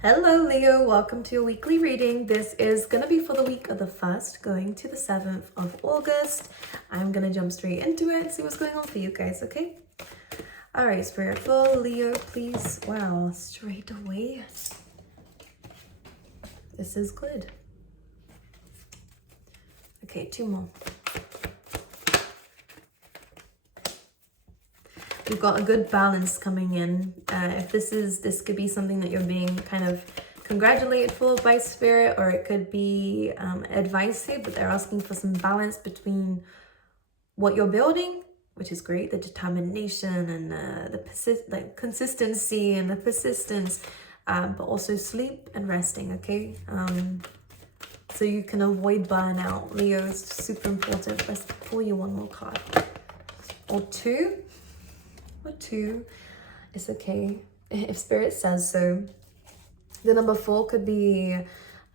Hello Leo, welcome to your weekly reading. This is going to be for the week of the 1st going to the 7th of August. I'm going to jump straight into it and see what's going on for you guys, okay? Alright, Spirit for Leo, please. Wow, straight away. This is good. Okay, 2 more. We've got a good balance coming in. If this could be something that you're being kind of congratulated for by Spirit, or it could be advice here, but they're asking for some balance between what you're building, which is great, the determination and the consistency and the persistence, but also sleep and resting, okay? So you can avoid burnout. Leo is super important. Let's pull you one more card. Or 2. Or 2. It's okay if Spirit says so. The number 4 could be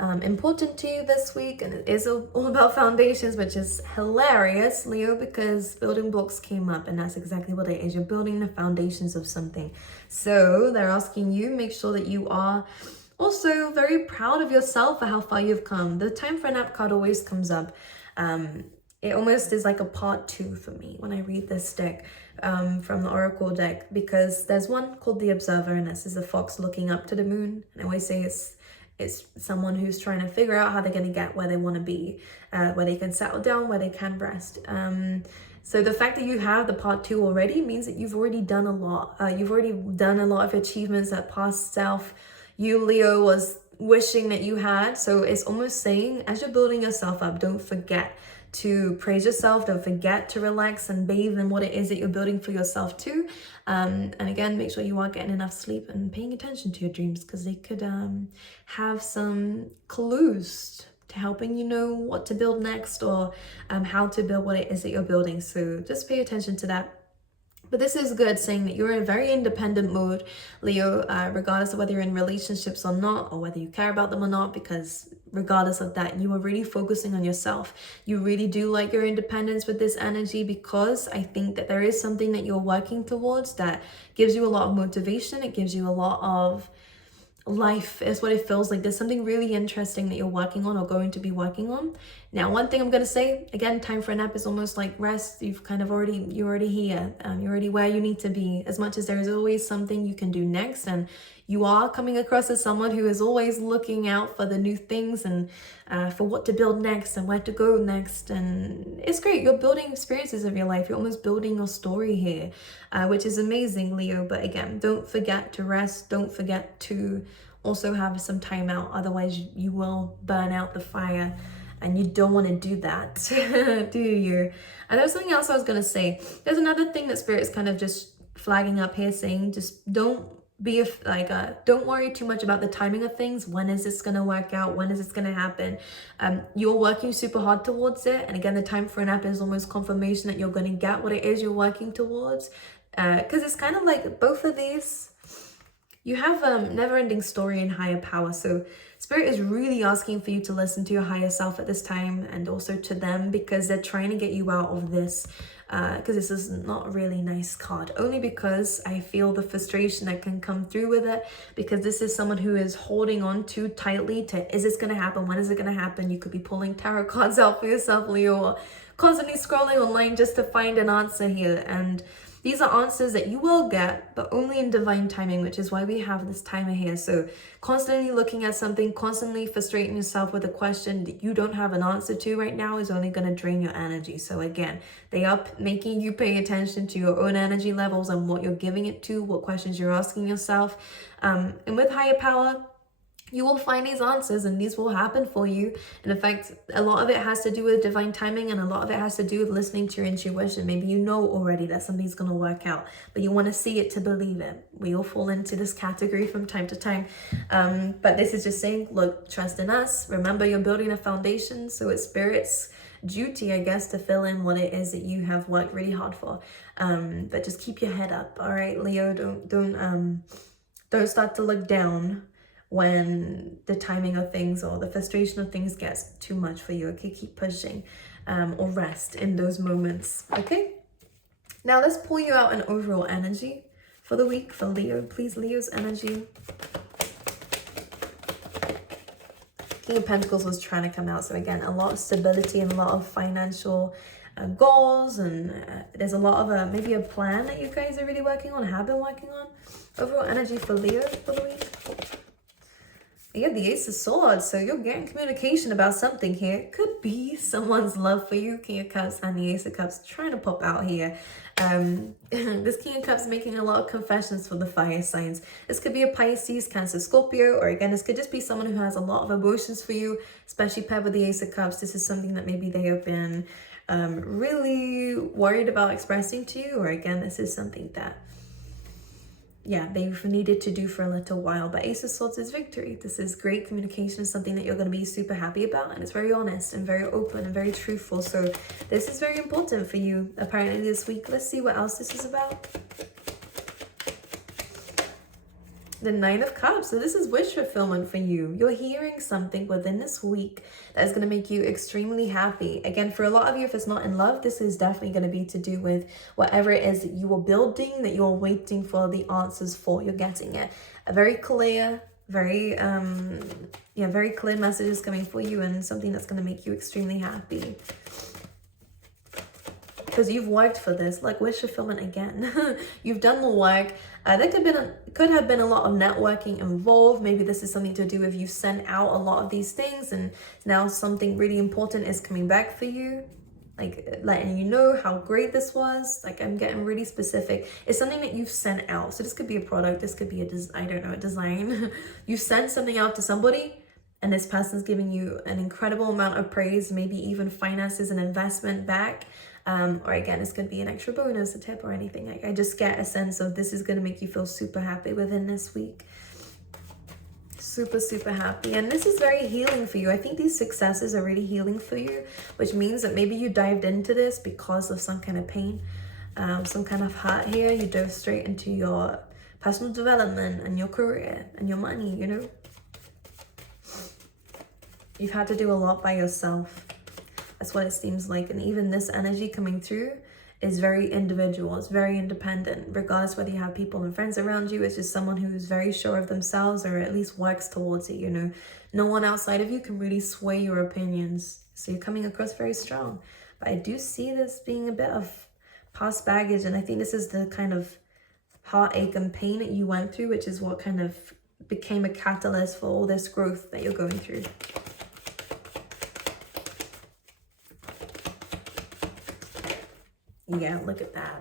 important to you this week, and it is all about foundations, which is hilarious, Leo, because building blocks came up, and that's exactly what it is. You're building the foundations of something. So they're asking you, make sure that you are also very proud of yourself for how far you've come. The time for a nap card always comes up. It almost is like a part 2 for me when I read this deck, from the Oracle deck, because there's one called the Observer, and this is a fox looking up to the moon. And I always say it's someone who's trying to figure out how they're going to get where they want to be, where they can settle down, where they can rest. So the fact that you have the part 2 already means that you've already done a lot. You've already done a lot of achievements that past self you, Leo, was wishing that you had. So it's almost saying, as you're building yourself up, don't forget to praise yourself, don't forget to relax and bathe in what it is that you're building for yourself too. And again, make sure you are getting enough sleep and paying attention to your dreams, because they could have some clues to helping you know what to build next, or how to build what it is that you're building. So just pay attention to that. But this is good, saying that you're in a very independent mode, Leo, regardless of whether you're in relationships or not, or whether you care about them or not, because regardless of that, you are really focusing on yourself. You really do like your independence with this energy, because I think that there is something that you're working towards that gives you a lot of motivation. It gives you a lot of life, is what it feels like. There's something really interesting that you're working on or going to be working on. Now, one thing I'm going to say, again, time for a nap is almost like rest. You're already here. You're already where you need to be, as much as there is always something you can do next. And you are coming across as someone who is always looking out for the new things and for what to build next and where to go next. And it's great. You're building experiences of your life. You're almost building your story here, which is amazing, Leo. But again, don't forget to rest. Don't forget to also have some time out. Otherwise, you will burn out the fire. And you don't want to do that, do you? And there was something else I was going to say. There's another thing that Spirit is kind of just flagging up here, saying just don't be don't worry too much about the timing of things. When is this going to work out? When is this going to happen? You're working super hard towards it. And again, the time for a nap is almost confirmation that you're going to get what it is you're working towards. Because it's kind of like both of these. You have a never-ending story and higher power. So Spirit is really asking for you to listen to your higher self at this time, and also to them, because they're trying to get you out of this. Because this is not a really nice card, only because I feel the frustration that can come through with it, because this is someone who is holding on too tightly to, is this going to happen? When is it going to happen? You could be pulling tarot cards out for yourself, Leo, or constantly scrolling online just to find an answer here. And these are answers that you will get, but only in divine timing, which is why we have this timer here. So constantly looking at something, constantly frustrating yourself with a question that you don't have an answer to right now is only going to drain your energy. So again, they are making you pay attention to your own energy levels and what you're giving it to, what questions you're asking yourself. And with higher power, you will find these answers, and these will happen for you. And in fact, a lot of it has to do with divine timing, and a lot of it has to do with listening to your intuition. Maybe you know already that something's going to work out, but you want to see it to believe it. We all fall into this category from time to time. But this is just saying, look, trust in us. Remember, you're building a foundation. So it's Spirit's duty, I guess, to fill in what it is that you have worked really hard for. But just keep your head up. All right, Leo, don't start to look down when the timing of things or the frustration of things gets too much for you. Okay, keep pushing, or rest in those moments. Okay, now let's pull you out an overall energy for the week for Leo. Please, Leo's energy. King of Pentacles was trying to come out. So again, a lot of stability and a lot of financial goals, and there's a lot of maybe a plan that you guys are really working on, have been working on. Overall energy for Leo for the week. You have the Ace of Swords, so you're getting communication about something here. It could be someone's love for you. King of Cups and the Ace of Cups trying to pop out here. This King of Cups making a lot of confessions for the fire signs. This could be a Pisces, Cancer, Scorpio, or again, this could just be someone who has a lot of emotions for you, especially paired with the Ace of Cups. This is something that maybe they have been really worried about expressing to you, or again, this is something that they've needed to do for a little while. But Ace of Swords is victory. This is great communication, something that you're going to be super happy about, and it's very honest and very open and very truthful. So this is very important for you apparently this week. Let's see what else this is about. The Nine of Cups. So this is wish fulfillment for you. You're hearing something within this week that is going to make you extremely happy. Again, for a lot of you, if it's not in love, this is definitely going to be to do with whatever it is that you are building, that you're waiting for the answers for. You're getting it. A very clear, very clear messages coming for you, and something that's going to make you extremely happy. Because you've worked for this, like wish fulfillment again. You've done the work. There could have been a lot of networking involved. Maybe this is something to do with you sent out a lot of these things, and now something really important is coming back for you. Like letting you know how great this was. Like I'm getting really specific. It's something that you've sent out. So this could be a product. This could be a design. You sent something out to somebody, and this person's giving you an incredible amount of praise, maybe even finances and investment back. Or again, it's going to be an extra bonus, a tip or anything. I just get a sense of this is going to make you feel super happy within this week. Super, super happy. And this is very healing for you. I think these successes are really healing for you, which means that maybe you dived into this because of some kind of pain, some kind of hurt here. You dove straight into your personal development and your career and your money, you know. You've had to do a lot by yourself. That's what it seems like. And even this energy coming through is very individual. It's very independent. Regardless whether you have people and friends around you, it's just someone who's very sure of themselves, or at least works towards it, you know. No one outside of you can really sway your opinions. So you're coming across very strong. But I do see this being a bit of past baggage. And I think this is the kind of heartache and pain that you went through, which is what kind of became a catalyst for all this growth that you're going through. Yeah, look at that.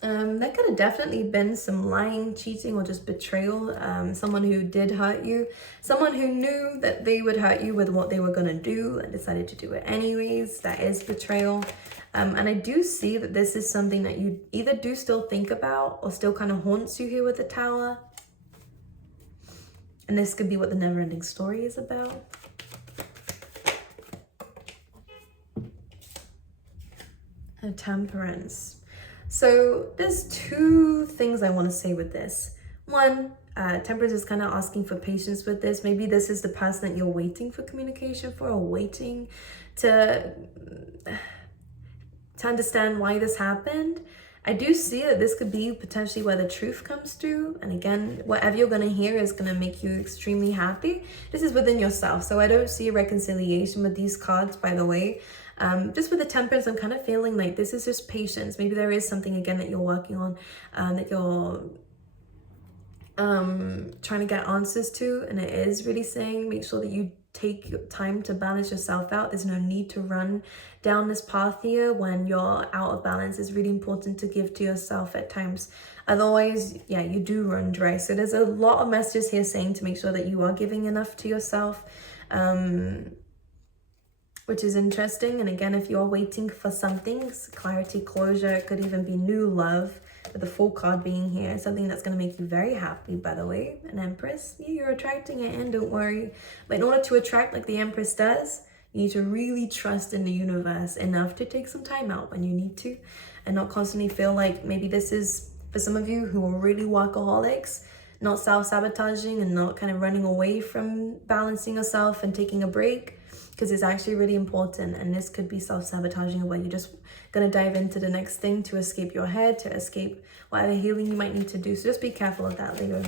There could have definitely been some lying, cheating, or just betrayal. Someone who did hurt you. Someone who knew that they would hurt you with what they were going to do and decided to do it anyways. That is betrayal. And I do see that this is something that you either do still think about or still kind of haunts you here with the Tower. And this could be what the never-ending story is about. A Temperance. So there's two things I want to say with this. One, Temperance is kind of asking for patience with this. Maybe this is the person that you're waiting for communication for, or waiting to understand why this happened. I do see that this could be potentially where the truth comes through. And again, whatever you're going to hear is going to make you extremely happy. This is within yourself. So I don't see a reconciliation with these cards, by the way. Just with the Temperance, I'm kind of feeling like this is just patience. Maybe there is something, again, that you're working on, that you're trying to get answers to. And it is really saying, make sure that you take your time to balance yourself out. There's no need to run down this path here when you're out of balance. It's really important to give to yourself at times. Otherwise, yeah, you do run dry. So there's a lot of messages here saying to make sure that you are giving enough to yourself. Which is interesting. And again, if you're waiting for something, clarity, closure, it could even be new love, with the Fool card being here, something that's going to make you very happy, by the way. An Empress, yeah, you're attracting it in, don't worry. But in order to attract like the Empress does, you need to really trust in the universe enough to take some time out when you need to, and not constantly feel like, maybe this is for some of you who are really workaholics, not self-sabotaging and not kind of running away from balancing yourself and taking a break. Because it's actually really important, and this could be self-sabotaging, where you're just going to dive into the next thing to escape your head, to escape whatever healing you might need to do. So just be careful of that, Leo.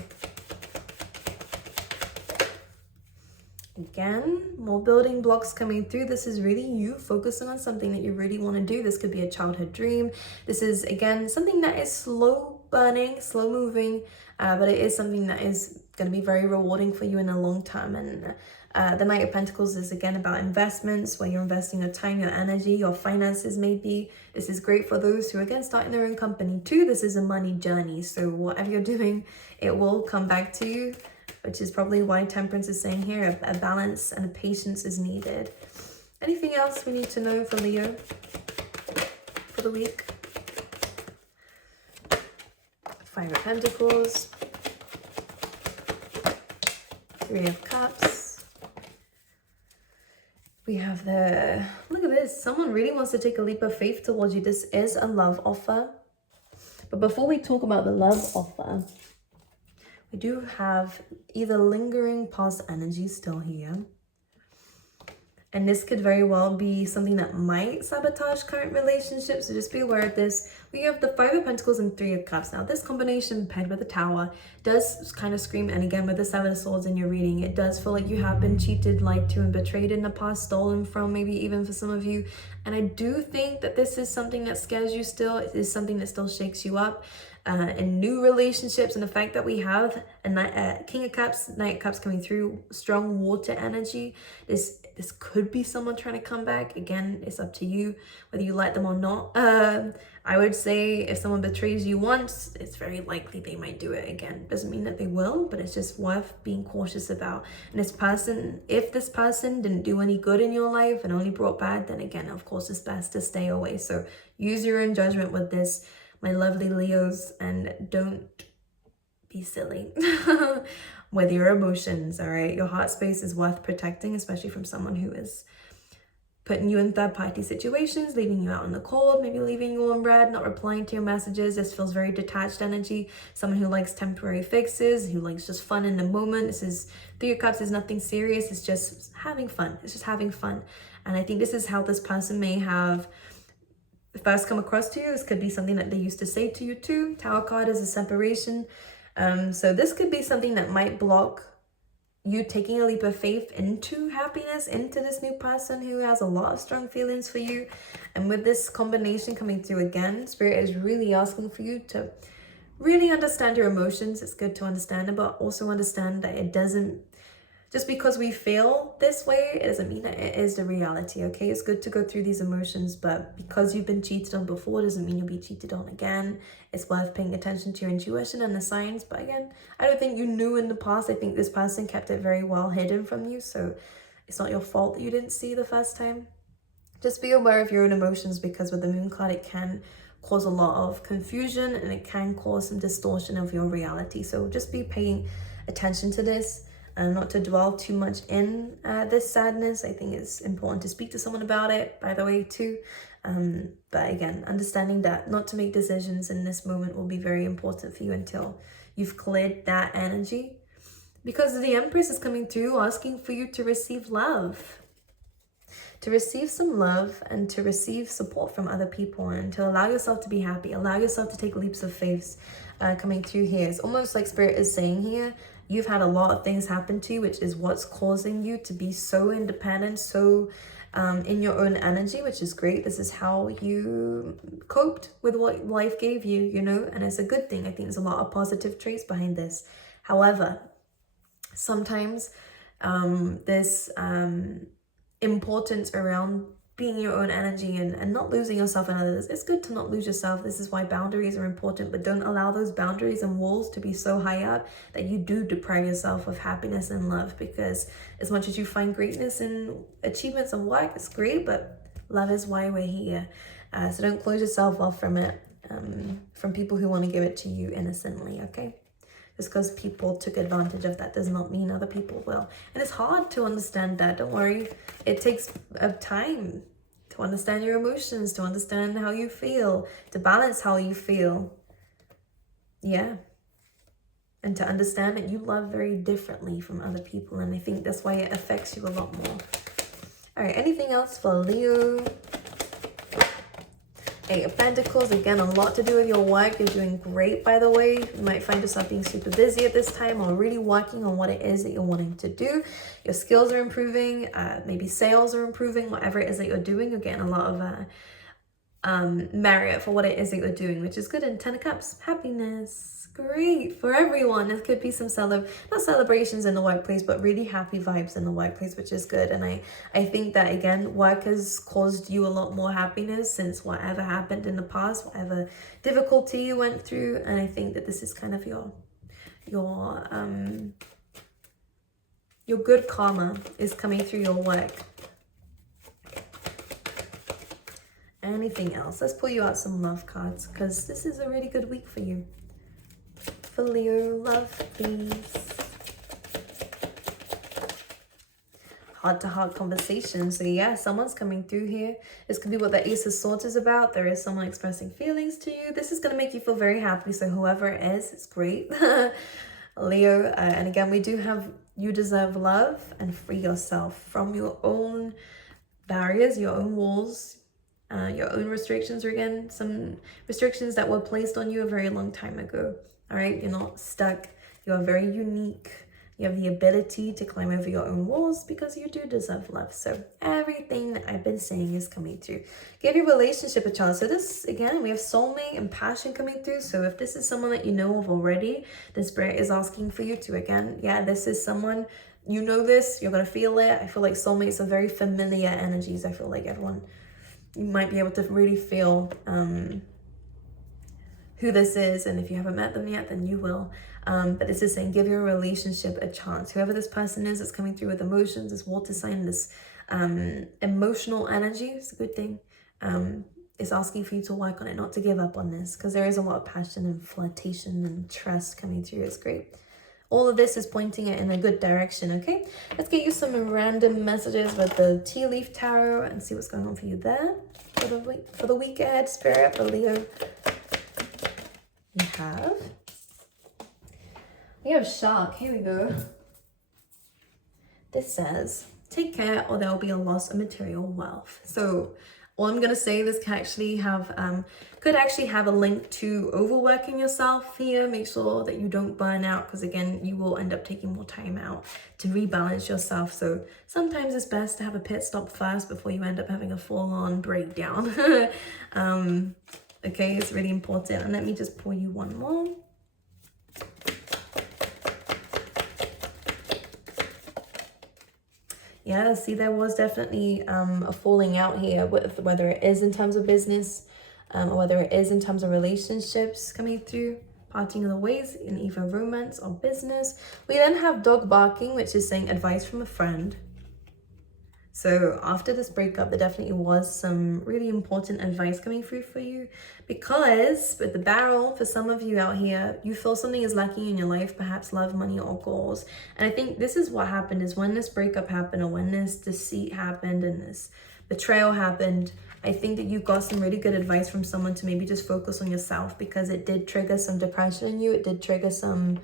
Again, more building blocks coming through. This is really you focusing on something that you really want to do. This could be a childhood dream. This is, again, something that is slow burning, slow moving, but it is something that is going to be very rewarding for you in the long term. And the Knight of Pentacles is, again, about investments, where you're investing your time, your energy, your finances maybe. This is great for those who are, again, starting their own company too. This is a money journey. So whatever you're doing, it will come back to you, which is probably why Temperance is saying here a balance and a patience is needed. Anything else we need to know for Leo for the week? Five of Pentacles, Three of Cups. We have the, look at this, someone really wants to take a leap of faith towards you. This is a love offer. But before we talk about the love offer, we do have either lingering past energy still here. And this could very well be something that might sabotage current relationships. So just be aware of this. We have the Five of Pentacles and Three of Cups. Now this combination paired with the Tower does kind of scream, and again with the Seven of Swords in your reading, it does feel like you have been cheated, lied to, and betrayed in the past, stolen from, maybe even for some of you. And I do think that this is something that scares you still. It is something that still shakes you up. In new relationships, and the fact that we have a King of Cups, Knight of Cups coming through, strong water energy. This could be someone trying to come back. Again, it's up to you whether you like them or not. I would say if someone betrays you once, it's very likely they might do it again. Doesn't mean that they will, but it's just worth being cautious about. And this person, if this person didn't do any good in your life and only brought bad, then again, of course, it's best to stay away. So use your own judgment with this, my lovely Leos, and don't be silly with your emotions, all right? Your heart space is worth protecting, especially from someone who is putting you in third-party situations, leaving you out in the cold, maybe leaving you on red, not replying to your messages. This feels very detached energy. Someone who likes temporary fixes, who likes just fun in the moment. This is Three of Cups is nothing serious. It's just having fun. It's just having fun. And I think this is how this person may have first come across to you. This could be something that they used to say to you too. Tower card is a separation. So this could be something that might block you taking a leap of faith into happiness, into this new person who has a lot of strong feelings for you. And with this combination coming through again, Spirit is really asking for you to really understand your emotions. It's good to understand it, but also understand that it doesn't, just because we feel this way, it doesn't mean that it is the reality, okay? It's good to go through these emotions, but because you've been cheated on before doesn't mean you'll be cheated on again. It's worth paying attention to your intuition and the signs. But again, I don't think you knew in the past. I think this person kept it very well hidden from you, so it's not your fault that you didn't see the first time. Just be aware of your own emotions, because with the Moon card, it can cause a lot of confusion and it can cause some distortion of your reality. So just be paying attention to this. And not to dwell too much in this sadness. I think it's important to speak to someone about it, by the way, too. But again, understanding that not to make decisions in this moment will be very important for you until you've cleared that energy. Because the Empress is coming through asking for you to receive love. To receive some love and to receive support from other people, and to allow yourself to be happy. Allow yourself to take leaps of faith coming through here. It's almost like Spirit is saying here, you've had a lot of things happen to you, which is what's causing you to be so independent, so in your own energy, which is great. This is how you coped with what life gave you, you know, and it's a good thing. I think there's a lot of positive traits behind this. However, sometimes this importance around being your own energy and not losing yourself in others. It's good to not lose yourself. This is why boundaries are important, but don't allow those boundaries and walls to be so high up that you do deprive yourself of happiness and love. Because as much as you find greatness in achievements and work, it's great, but love is why we're here. So don't close yourself off from it, from people who want to give it to you innocently, okay? Just because people took advantage of that does not mean other people will. And it's hard to understand that. Don't worry. It takes time to understand your emotions, to understand how you feel, to balance how you feel. Yeah. And to understand that you love very differently from other people. And I think that's why it affects you a lot more. All right. Anything else for Leo? Eight of Pentacles, again, a lot to do with your work. You're doing great, by the way. You might find yourself being super busy at this time or really working on what it is that you're wanting to do. Your skills are improving, maybe sales are improving, whatever it is that you're doing. You're getting a lot of merit for what it is that you're doing, which is good. And 10 of Cups, happiness. Great for everyone. It could be some not celebrations in the workplace, but really happy vibes in the workplace, which is good. And I think that, again, work has caused you a lot more happiness since whatever happened in the past, whatever difficulty you went through. And I think that this is kind of your good karma is coming through your work. Anything else? Let's pull you out some love cards, because this is a really good week for you. For Leo, love, please. Heart-to-heart conversation. So yeah, someone's coming through here. This could be what the Ace of Swords is about. There is someone expressing feelings to you. This is going to make you feel very happy. So whoever it is, it's great. Leo, and again, we do have you deserve love and free yourself from your own barriers, your own walls, your own restrictions, or again, some restrictions that were placed on you a very long time ago. All right, you're not stuck. You are very unique. You have the ability to climb over your own walls because you do deserve love. So everything that I've been saying is coming through. Give your relationship a chance. So this, again, we have soulmate and passion coming through. So if this is someone that you know of already, the Spirit is asking for you to, again, yeah, this is someone, you know this, you're going to feel it. I feel like soulmates are very familiar energies. I feel like everyone, you might be able to really feel who this is, and if you haven't met them yet, then you will. But this is saying give your relationship a chance. Whoever this person is that's coming through with emotions, this water sign, this emotional energy, it's a good thing. It's asking for you to work on it, not to give up on this, because there is a lot of passion and flirtation and trust coming through. It's great. All of this is pointing it in a good direction, okay? Let's get you some random messages with the Tea Leaf Tarot and see what's going on for you there. For the week ahead, Spirit, for Leo. We have Shark. Here we go. This says, take care or there will be a loss of material wealth. So all I'm going to say, this can actually have, could actually have a link to overworking yourself here. Make sure that you don't burn out, because again, you will end up taking more time out to rebalance yourself. So sometimes it's best to have a pit stop first before you end up having a full-on breakdown. Okay, it's really important. And let me just pull you one more. Yeah, see, there was definitely a falling out here, with whether it is in terms of business or whether it is in terms of relationships coming through, parting of the ways in either romance or business. We then have dog barking, which is saying advice from a friend. So after this breakup, there definitely was some really important advice coming through for you, because with the barrel, for some of you out here, you feel something is lacking in your life, perhaps love, money, or goals. And I think this is what happened, is when this breakup happened, or when this deceit happened and this betrayal happened, I think that you got some really good advice from someone to maybe just focus on yourself, because it did trigger some depression in you. It did trigger some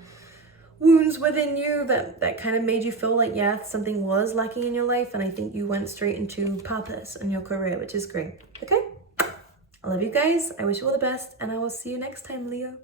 wounds within you that kind of made you feel like, yeah, something was lacking in your life. And I think you went straight into purpose in your career, which is great. Okay, I love you guys. I wish you all the best, and I will see you next time, Leo.